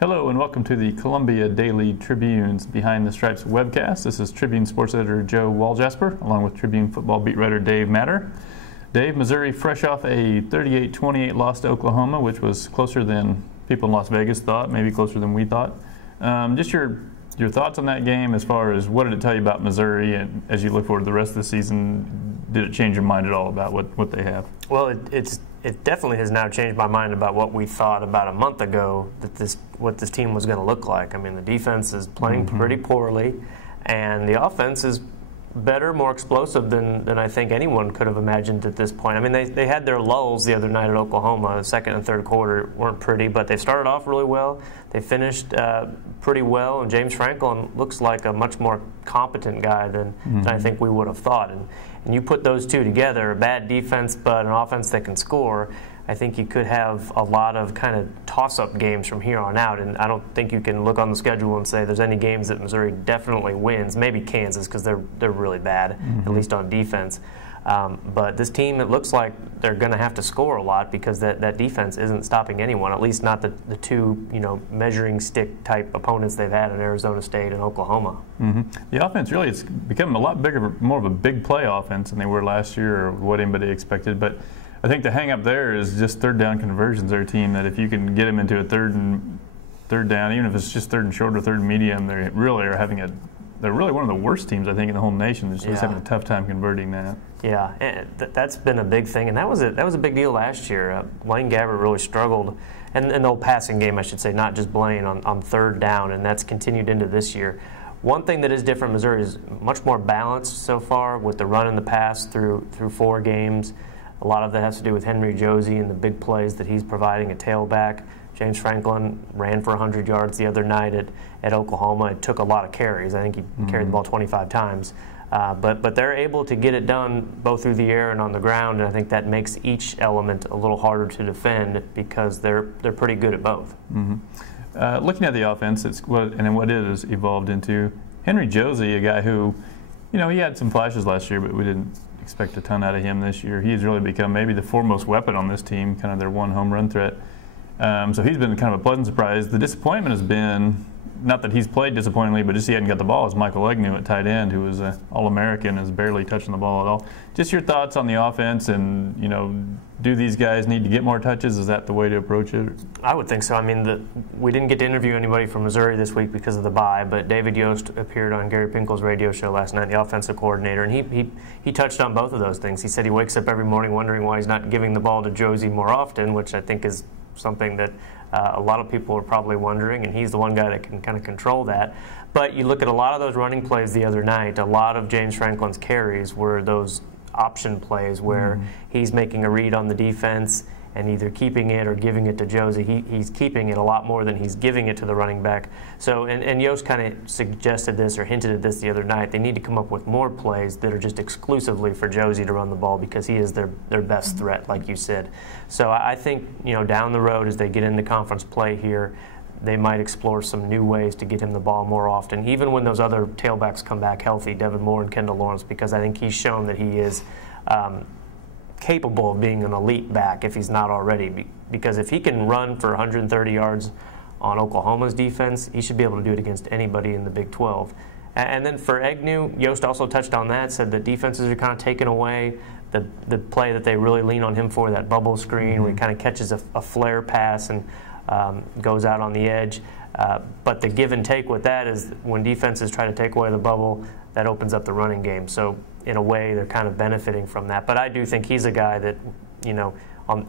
Hello and welcome to the Columbia Daily Tribune's Behind the Stripes webcast. This is Tribune sports editor Joe Walljasper along with Tribune football beat writer Dave Matter. Dave, Missouri fresh off a 38-28 loss to Oklahoma, which was closer than people in Las Vegas thought, maybe closer than we thought. Just your thoughts on that game as far as what did it tell you about Missouri, and as you look forward to the rest of the season, did it change your mind at all about what they have? Well, it definitely has now changed my mind about what we thought about a month ago that what this team was going to look like. I mean, the defense is playing pretty poorly, and the offense is better, more explosive than I think anyone could have imagined at this point. I mean, they had their lulls the other night at Oklahoma. The second and third quarter weren't pretty, but they started off really well. They finished pretty well, and James Franklin looks like a much more competent guy than I think we would have thought. And you put those two together, a bad defense but an offense that can score, I think you could have a lot of kind of toss-up games from here on out. And I don't think you can look on the schedule and say there's any games that Missouri definitely wins. Maybe Kansas, because they're really bad, at least on defense. But this team, it looks like they're going to have to score a lot because that defense isn't stopping anyone, at least not the two measuring stick type opponents they've had in Arizona State and Oklahoma. The offense really has become a lot bigger, more of a big play offense than they were last year or what anybody expected. But I think the hang up there is just third down conversions. Their team, that if you can get them into a third down, even if it's just third and short or third and medium, they really are having they're really one of the worst teams, I think, in the whole nation. They're just having a tough time converting that. Yeah, and that's been a big thing, and that was a big deal last year. Blaine Gabbert really struggled, and the whole passing game, I should say, not just Blaine, on third down, and that's continued into this year. One thing that is different, Missouri is much more balanced so far with the run and the pass through 4 games. A lot of that has to do with Henry Josie and the big plays that he's providing at tailback. James Franklin ran for 100 yards the other night at Oklahoma. It took a lot of carries. I think he carried the ball 25 times. But they're able to get it done both through the air and on the ground, and I think that makes each element a little harder to defend because they're pretty good at both. Looking at the offense, what it has evolved into. Henry Josie, a guy who, he had some flashes last year, but we didn't expect a ton out of him this year. He's really become maybe the foremost weapon on this team, kind of their one home run threat. So he's been kind of a pleasant surprise. The disappointment has been, not that he's played disappointingly, but just he hadn't got the ball, is Michael Egnew at tight end, who was an All-American, is barely touching the ball at all. Just your thoughts on the offense, and do these guys need to get more touches? Is that the way to approach it? I would think so. I mean, we didn't get to interview anybody from Missouri this week because of the bye, but David Yost appeared on Gary Pinkel's radio show last night, the offensive coordinator, and he touched on both of those things. He said he wakes up every morning wondering why he's not giving the ball to Josie more often, which I think is something that a lot of people are probably wondering, and he's the one guy that can kind of control that. But you look at a lot of those running plays the other night, a lot of James Franklin's carries were those option plays where he's making a read on the defense and either keeping it or giving it to Josie. He's keeping it a lot more than he's giving it to the running back. So, and Yost kind of suggested this or hinted at this the other night. They need to come up with more plays that are just exclusively for Josie to run the ball because he is their best threat, like you said. So I think, down the road as they get into conference play here, they might explore some new ways to get him the ball more often, even when those other tailbacks come back healthy, Devin Moore and Kendall Lawrence, because I think he's shown that he is capable of being an elite back if he's not already. Because if he can run for 130 yards on Oklahoma's defense, he should be able to do it against anybody in the Big 12. And then for Egnew, Yost also touched on that, said that defenses are kind of taking away the play that they really lean on him for, that bubble screen where he kind of catches a flare pass and goes out on the edge. But the give and take with that is when defenses try to take away the bubble, that opens up the running game. So in a way, they're kind of benefiting from that. But I do think he's a guy that,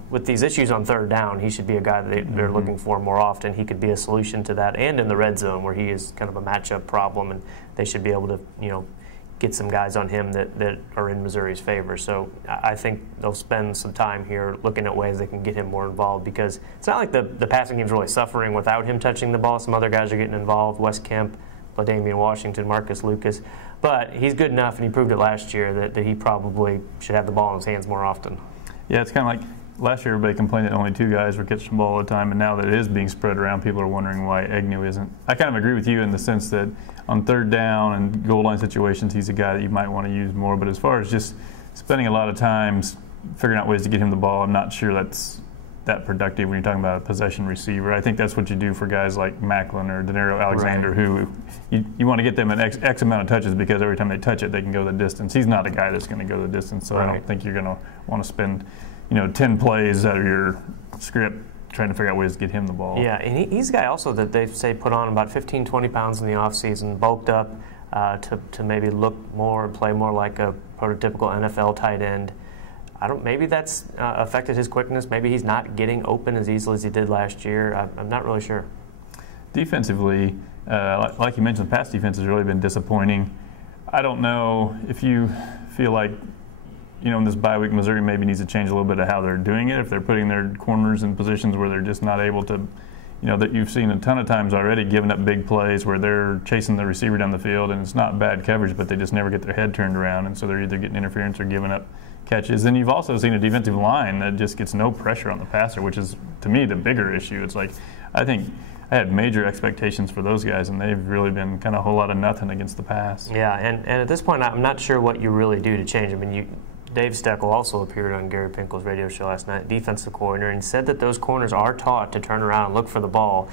with these issues on third down, he should be a guy that they're looking for more often. He could be a solution to that, and in the red zone where he is kind of a matchup problem, and they should be able to, get some guys on him that are in Missouri's favor. So I think they'll spend some time here looking at ways they can get him more involved, because it's not like the passing game's really suffering without him touching the ball. Some other guys are getting involved, Wes Kemp, LaDamian Washington, Marcus Lucas. But he's good enough, and he proved it last year, that he probably should have the ball in his hands more often. Yeah, it's kind of like last year everybody complained that only 2 guys were catching the ball all the time, and now that it is being spread around, people are wondering why Egnew isn't. I kind of agree with you in the sense that on third down and goal line situations, he's a guy that you might want to use more. But as far as just spending a lot of time figuring out ways to get him the ball, I'm not sure that's that productive when you're talking about a possession receiver. I think that's what you do for guys like Macklin or Denaro Alexander, right, who you want to get them an X amount of touches because every time they touch it, they can go the distance. He's not a guy that's going to go the distance, so right. I don't think you're going to want to spend 10 plays out of your script trying to figure out ways to get him the ball. Yeah, and he's a guy also that they say put on about 15, 20 pounds in the offseason, bulked up to maybe look more and play more like a prototypical NFL tight end. Maybe that's affected his quickness. Maybe he's not getting open as easily as he did last year. I'm not really sure. Defensively, like you mentioned, the pass defense has really been disappointing. I don't know if you feel like, in this bye week, Missouri maybe needs to change a little bit of how they're doing it. If they're putting their corners in positions where they're just not able to, that you've seen a ton of times already giving up big plays where they're chasing the receiver down the field and it's not bad coverage, but they just never get their head turned around, and so they're either getting interference or giving up catches. And you've also seen a defensive line that just gets no pressure on the passer, which is, to me, the bigger issue. It's like, I think I had major expectations for those guys, and they've really been kind of a whole lot of nothing against the pass. Yeah, and at this point, I'm not sure what you really do to change. I mean, Dave Steckel also appeared on Gary Pinkel's radio show last night, defensive coordinator, and said that those corners are taught to turn around and look for the ball.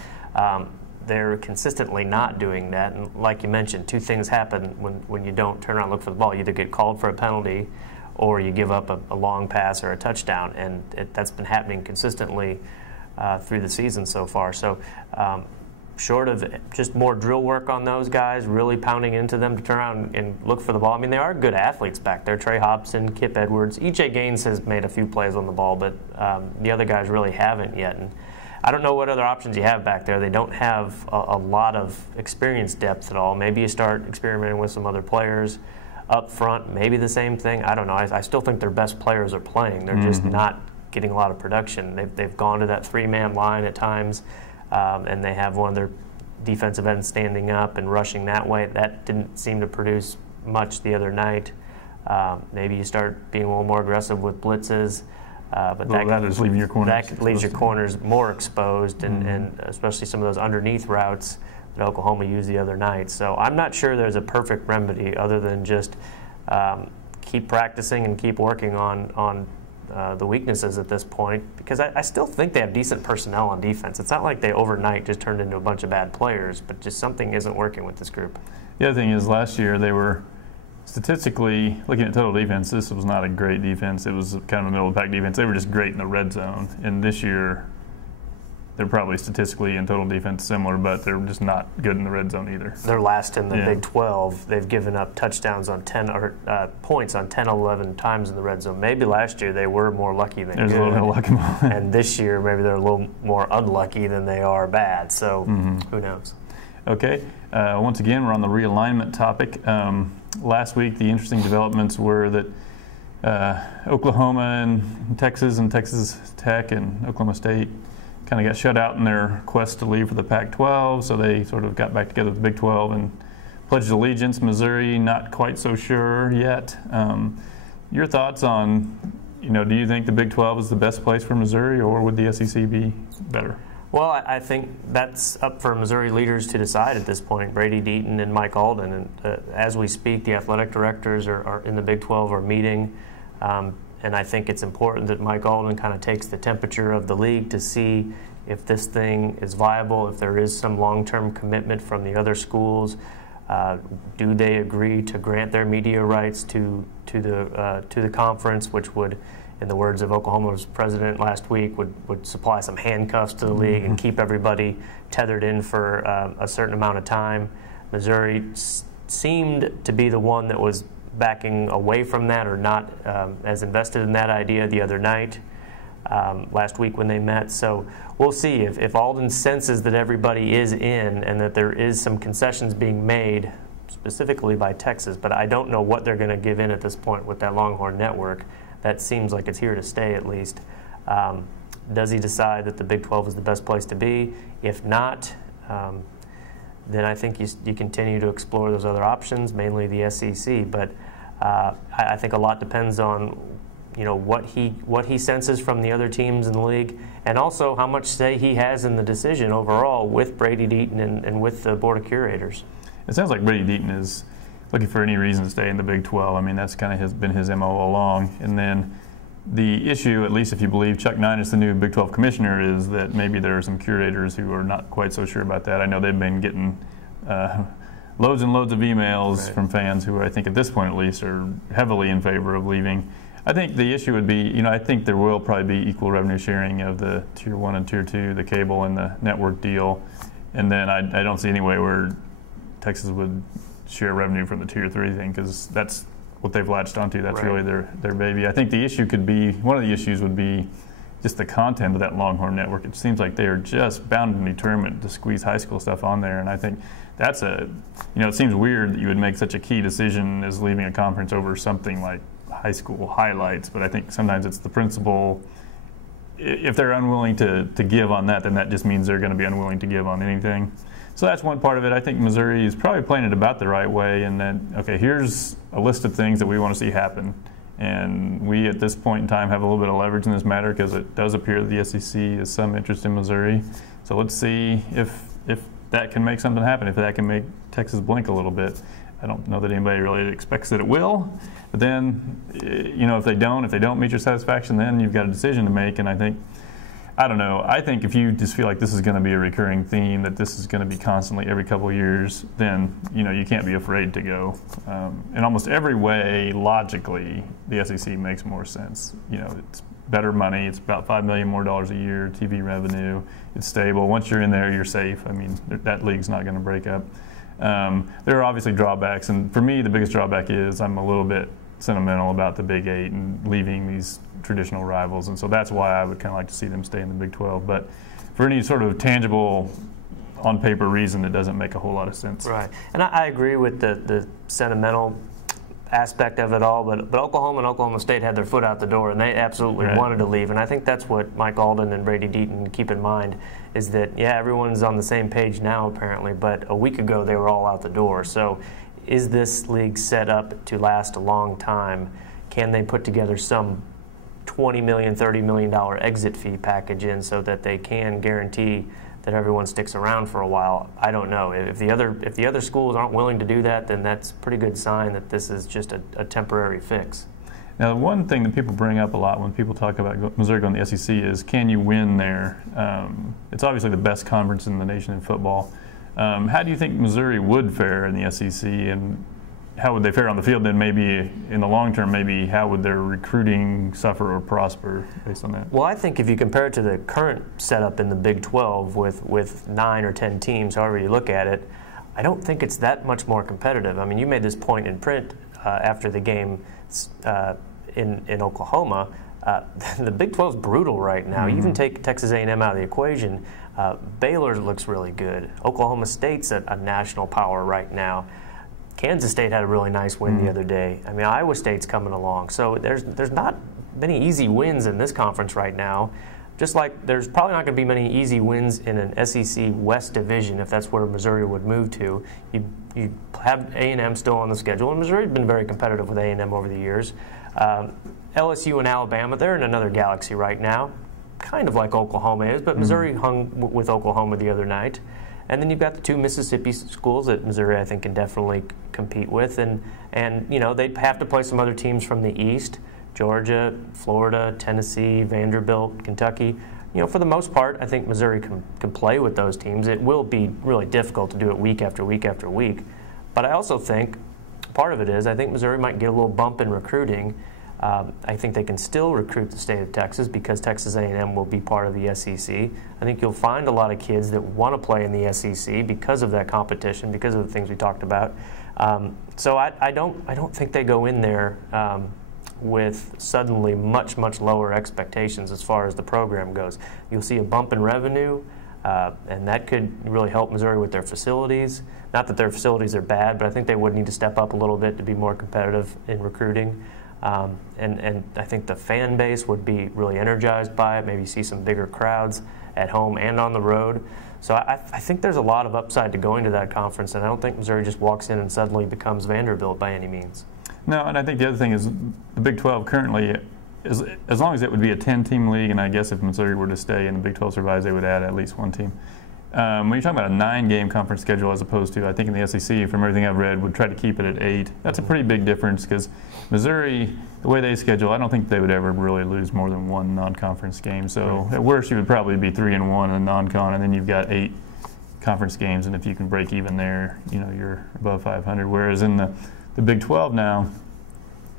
They're consistently not doing that, and like you mentioned, two things happen when you don't turn around and look for the ball. You either get called for a penalty or you give up a long pass or a touchdown, and that's been happening consistently through the season so far. So short of just more drill work on those guys, really pounding into them to turn around and look for the ball. I mean, they are good athletes back there. Trey Hobson, Kip Edwards. E.J. Gaines has made a few plays on the ball, but the other guys really haven't yet. And I don't know what other options you have back there. They don't have a lot of experience depth at all. Maybe you start experimenting with some other players up front, maybe the same thing. I don't know. I still think their best players are playing. They're just not getting a lot of production. They've gone to that three-man line at times, and they have one of their defensive ends standing up and rushing that way. That didn't seem to produce much the other night. Maybe you start being a little more aggressive with blitzes. But that just leaving your corners. That leaves your corners more exposed, and especially some of those underneath routes that Oklahoma used the other night. So I'm not sure there's a perfect remedy other than just keep practicing and keep working on the weaknesses at this point, because I still think they have decent personnel on defense. It's not like they overnight just turned into a bunch of bad players, but just something isn't working with this group. The other thing is, last year they were statistically, looking at total defense, this was not a great defense. It was kind of a middle-of-the-pack defense. They were just great in the red zone. And this year, they're probably statistically in total defense similar, but they're just not good in the red zone either. They're last in the Big 12. They've given up touchdowns on 10 or points on 10, 11 times in the red zone. Maybe last year they were more lucky than There's good. a little bit of luck. And this year maybe they're a little more unlucky than they are bad. So who knows? Okay. Once again, we're on the realignment topic. Last week, the interesting developments were that Oklahoma and Texas Tech and Oklahoma State kind of got shut out in their quest to leave for the Pac-12, so they sort of got back together with the Big 12 and pledged allegiance. Missouri, not quite so sure yet. Your thoughts on, do you think the Big 12 is the best place for Missouri, or would the SEC be better? Well, I think that's up for Missouri leaders to decide at this point, Brady Deaton and Mike Alden. And as we speak, the athletic directors are in the Big 12 are meeting. And I think it's important that Mike Alden kind of takes the temperature of the league to see if this thing is viable, if there is some long-term commitment from the other schools. Do they agree to grant their media rights to the conference, which would, in the words of Oklahoma's president last week, would supply some handcuffs to the league and keep everybody tethered in for a certain amount of time. Missouri seemed to be the one that was backing away from that, or not as invested in that idea the other night, last week when they met. So we'll see if Alden senses that everybody is in and that there is some concessions being made, specifically by Texas, but I don't know what they're going to give in at this point with that Longhorn network. That seems like it's here to stay, at least. Does he decide that the Big 12 is the best place to be? If not, then I think you continue to explore those other options, mainly the SEC. But I think a lot depends on what he senses from the other teams in the league, and also how much say he has in the decision overall with Brady Deaton and with the Board of Curators. It sounds like Brady Deaton is looking for any reason to stay in the Big 12. I mean, that's kind of been his MO all along. And then the issue, at least if you believe Chuck Ninus, the new Big 12 commissioner, is that maybe there are some curators who are not quite so sure about that. I know they've been getting loads and loads of emails from fans who, I think at this point at least, are heavily in favor of leaving. I think the issue would be, I think there will probably be equal revenue sharing of the Tier 1 and Tier 2, the cable and the network deal. And then I don't see any way where Texas would share revenue from the Tier 3 thing, because that's what they've latched onto. That's really their baby. I think the issue could be, one of the issues would be just the content of that Longhorn network. It seems like they are just bound and determined to squeeze high school stuff on there. And I think that's it seems weird that you would make such a key decision as leaving a conference over something like high school highlights. But I think sometimes it's the principle. If they're unwilling to give on that, then that just means they're going to be unwilling to give on anything. So that's one part of it. I think Missouri is probably playing it about the right way, and then, okay, here's a list of things that we want to see happen. And we, at this point in time, have a little bit of leverage in this matter because it does appear that the SEC has some interest in Missouri. So let's see if that can make something happen, if that can make Texas blink a little bit. I don't know that anybody really expects that it will. But then, if they don't meet your satisfaction, then you've got a decision to make. And I don't know. I think if you just feel like this is going to be a recurring theme, that this is going to be constantly every couple of years, then you can't be afraid to go. In almost every way, logically, the SEC makes more sense. It's better money. It's about $5 million more a year, TV revenue. It's stable. Once you're in there, you're safe. I mean, that league's not going to break up. There are obviously drawbacks, and for me, the biggest drawback is I'm a little bit sentimental about the Big 8 and leaving these traditional rivals, and so that's why I would kind of like to see them stay in the Big 12. But for any sort of tangible, on paper reason, it doesn't make a whole lot of sense. Right, and I agree with the sentimental aspect of it all, but Oklahoma and Oklahoma State had their foot out the door, and they absolutely wanted to leave, and I think that's what Mike Alden and Brady Deaton keep in mind, is that, everyone's on the same page now apparently, but a week ago they were all out the door. So is this league set up to last a long time? Can they put together some $20 million, $30 million exit fee package in so that they can guarantee that everyone sticks around for a while? I don't know. If the other schools aren't willing to do that, then that's a pretty good sign that this is just a temporary fix. Now, one thing that people bring up a lot when people talk about Missouri going to the SEC is, can you win there? It's obviously the best conference in the nation in football. How do you think Missouri would fare in the SEC, and how would they fare on the field? Then maybe in the long term, maybe how would their recruiting suffer or prosper based on that? Well, I think if you compare it to the current setup in the Big 12 with 9 or 10 teams, however you look at it, I don't think it's that much more competitive. I mean, you made this point in print after the game in Oklahoma. The Big 12 is brutal right now. You even take Texas A&M out of the equation. Baylor looks really good. Oklahoma State's a national power right now. Kansas State had a really nice win the other day. I mean, Iowa State's coming along. So there's not many easy wins in this conference right now. Just like there's probably not going to be many easy wins in an SEC West division if that's where Missouri would move to. You have A&M still on the schedule, and Missouri's been very competitive with A&M over the years. LSU and Alabama, they're in another galaxy right now, kind of like Oklahoma is, but Missouri hung with Oklahoma the other night. And then you've got the two Mississippi schools that Missouri, I think, can definitely compete with. And they'd have to play some other teams from the East, Georgia, Florida, Tennessee, Vanderbilt, Kentucky. For the most part, I think Missouri can play with those teams. It will be really difficult to do it week after week after week. But I also think part of it is I think Missouri might get a little bump in recruiting. I think they can still recruit the state of Texas because Texas A&M will be part of the SEC. I think you'll find a lot of kids that want to play in the SEC because of that competition, because of the things we talked about. So I don't think they go in there with suddenly much lower expectations as far as the program goes. You'll see a bump in revenue, and that could really help Missouri with their facilities. Not that their facilities are bad, but I think they would need to step up a little bit to be more competitive in recruiting. And I think the fan base would be really energized by it, maybe see some bigger crowds at home and on the road. So I think there's a lot of upside to going to that conference, and I don't think Missouri just walks in and suddenly becomes Vanderbilt by any means. No, and I think the other thing is the Big 12 currently, as long as it would be a 10-team league, and I guess if Missouri were to stay and the Big 12 survives, they would add at least one team. when you're talking about a 9-game conference schedule as opposed to, I think in the SEC, from everything I've read, would try to keep it at 8. That's a pretty big difference because Missouri, the way they schedule, I don't think they would ever really lose more than 1 non-conference game. So at worst, you would probably be 3-1 in a non-con, and then you've got 8 conference games, and if you can break even there, you're above 500. Whereas in the Big 12 now,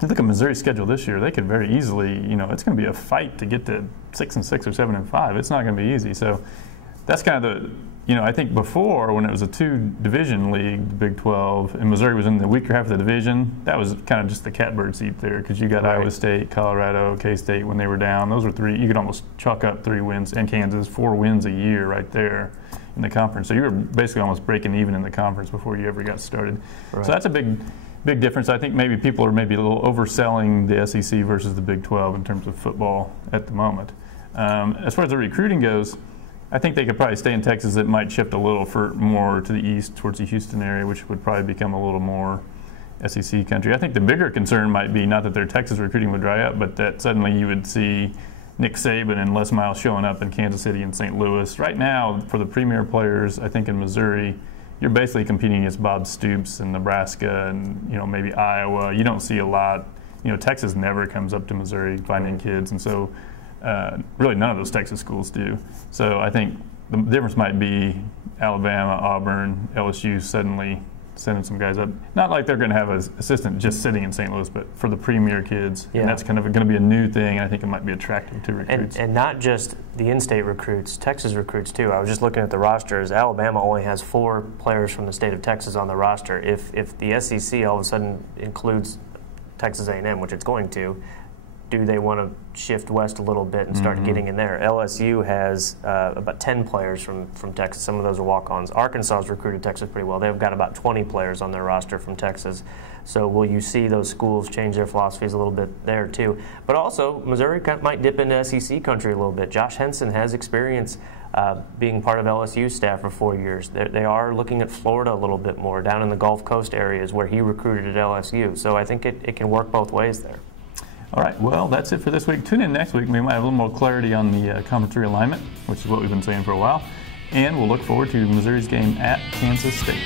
look at Missouri's schedule this year. They could very easily, it's going to be a fight to get to 6-6 or 7-5. It's not going to be easy. So that's kind of I think before when it was a 2-division league, the Big 12, and Missouri was in the weaker half of the division, that was kind of just the catbird seat there because you got Iowa State, Colorado, K-State when they were down. Those were 3. You could almost chalk up 3 wins, and Kansas 4 wins a year right there in the conference. So you were basically almost breaking even in the conference before you ever got started. Right. So that's a big difference. I think maybe people are maybe a little overselling the SEC versus the Big 12 in terms of football at the moment. As far as the recruiting goes, I think they could probably stay in Texas. It might shift a little more to the east towards the Houston area, which would probably become a little more SEC country. I think the bigger concern might be not that their Texas recruiting would dry up, but that suddenly you would see Nick Saban and Les Miles showing up in Kansas City and St. Louis. Right now, for the premier players, I think in Missouri, you're basically competing against Bob Stoops in Nebraska and maybe Iowa. You don't see a lot. Texas never comes up to Missouri finding kids, and so really none of those Texas schools do. So I think the difference might be Alabama, Auburn, LSU suddenly sending some guys up. Not like they're going to have an assistant just sitting in St. Louis, but for the premier kids. Yeah. And that's kind of going to be a new thing, and I think it might be attractive to recruits. And not just the in-state recruits, Texas recruits too. I was just looking at the rosters. Alabama only has 4 players from the state of Texas on the roster. If the SEC all of a sudden includes Texas A&M, which it's going to, do they want to shift west a little bit and start getting in there? LSU has about 10 players from Texas. Some of those are walk-ons. Arkansas has recruited Texas pretty well. They've got about 20 players on their roster from Texas. So will you see those schools change their philosophies a little bit there too? But also, Missouri might dip into SEC country a little bit. Josh Henson has experience being part of LSU's staff for 4 years. They are looking at Florida a little bit more, down in the Gulf Coast areas where he recruited at LSU. So I think it can work both ways there. All right, well, that's it for this week. Tune in next week. We might have a little more clarity on the conference realignment, which is what we've been saying for a while. And we'll look forward to Missouri's game at Kansas State.